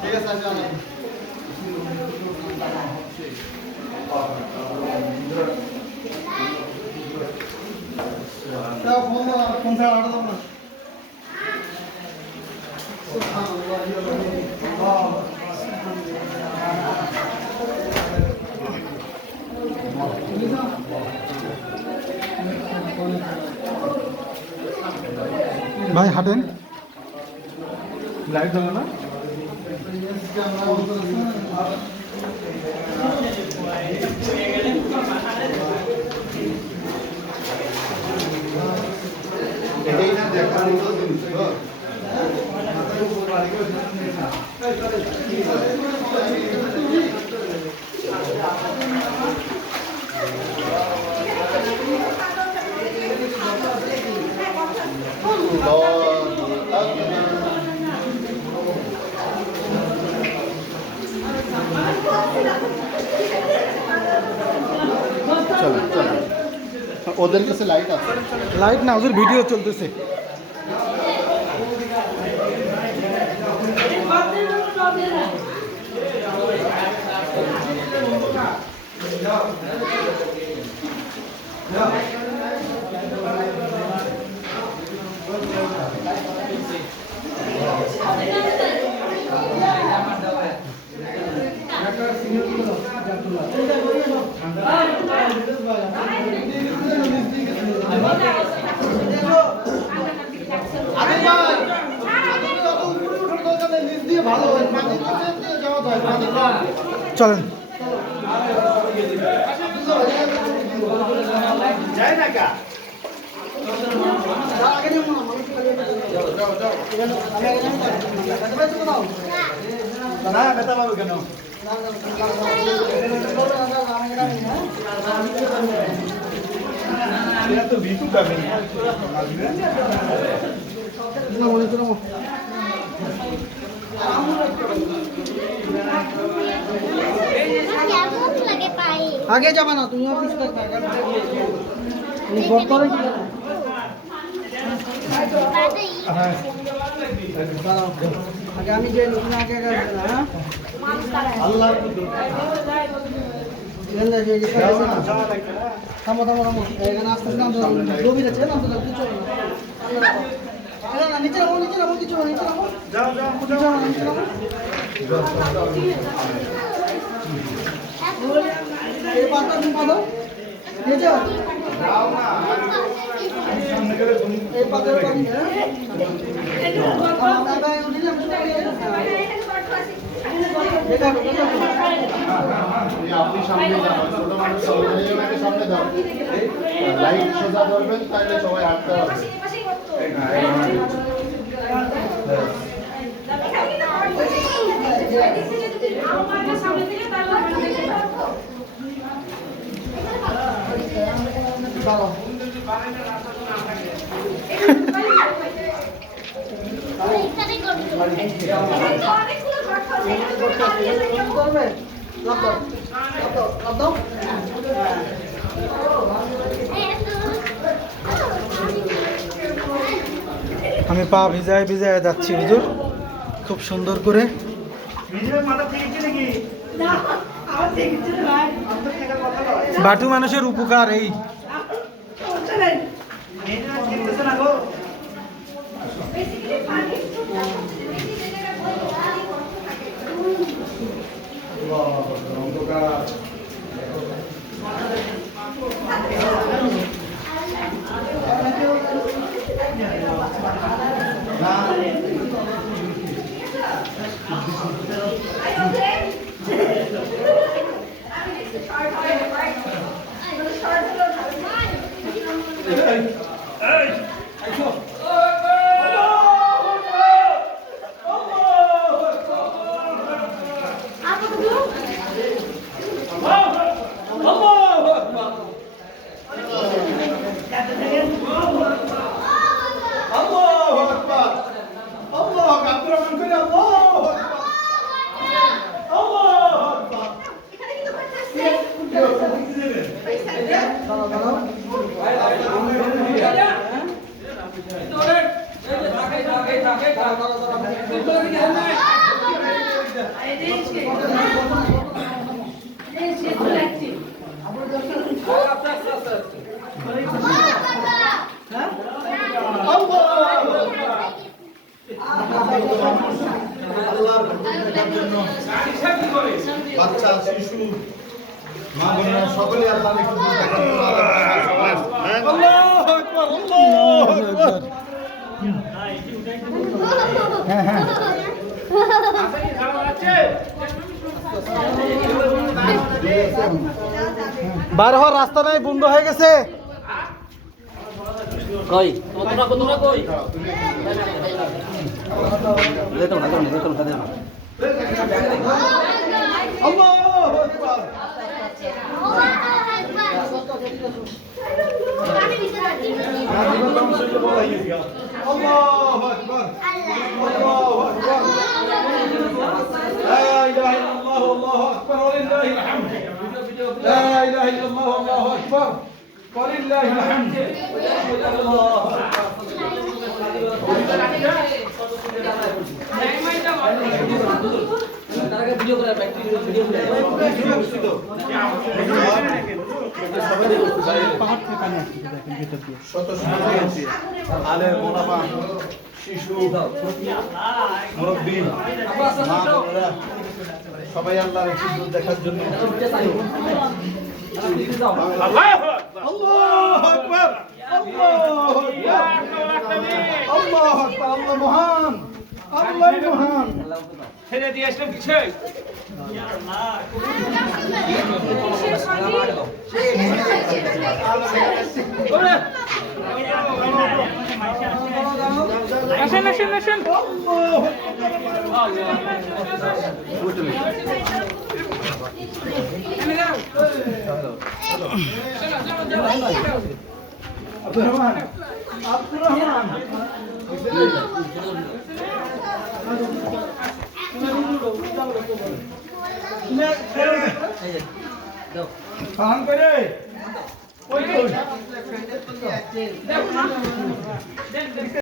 ঠিক আছে আসবে না ফোন ছাড়া আটা দাও না ভাই হাঁটেন লাইট হলো না এটাই না দেখার মতো জিনিস চলো চলো ওদের কাছে লাইট আছে লাইট না ওদের ভিডিও চলতেছে চলেন आगे जावा ना तुम ऑफिस तक आगे আমি যে লোক আগে গেছে না আল্লাহ থামো থামো থামো এখানে আস্তে আস্তে নাম গভীর আছে নাম তো কিছু না নিচে নামো কিছু নিচে নামো যাও যাও নিচে নামো এই পাতা তুমি পাদো নিচে যাও না সামনে গেলে তুমি এই পাতা পানি হ্যাঁ উঠে যাও আপনি সামনে যাবেন ছোট মানুষ সামনে দাও লাইট সোজা ধরবেন তাহলে সবাই হাঁটতে পারবে আমি পা ভিজায় ভিজায় যাচ্ছি হুজুর খুব সুন্দর করে বাটু মানুষের উপকার এই বাচ্চা শিশু মা বোনেরা সকলে আল্লাহর একটু দেখার জন্য হ্যাঁ হ্যাঁ বার হওয়ার রাস্তা নাই, বন্ধ হয়ে গেছে। কই তোমরা কই যেতে না আল্লাহু আকবার আল্লাহু আকবার আল্লাহু আকবার লা ইলাহা ইল্লাল্লাহ আল্লাহু আকবার ওয়ালিল্লাহিল হামদ লা ইলাহা ইল্লাল্লাহ আল্লাহু আকবার ওয়ালিল্লাহিল হামদ তার আগে ভিডিও করে ভিডিও করে শত শত আলের মোনাফা শিশু মুরব্বী মা বোনেরা সবাই আল্লাহর কিছু দেখার জন্য আল্লাহু আকবার আল্লাহু আকবার আল্লাহু আকবার আল্লাহ মহান আল্লাহ মহান ছেড়ে দিয়ে আসলে কিছু আসেন আসেন আসেন আব্দুর রহমান আব্দুর রহমান ফান করে ওই তো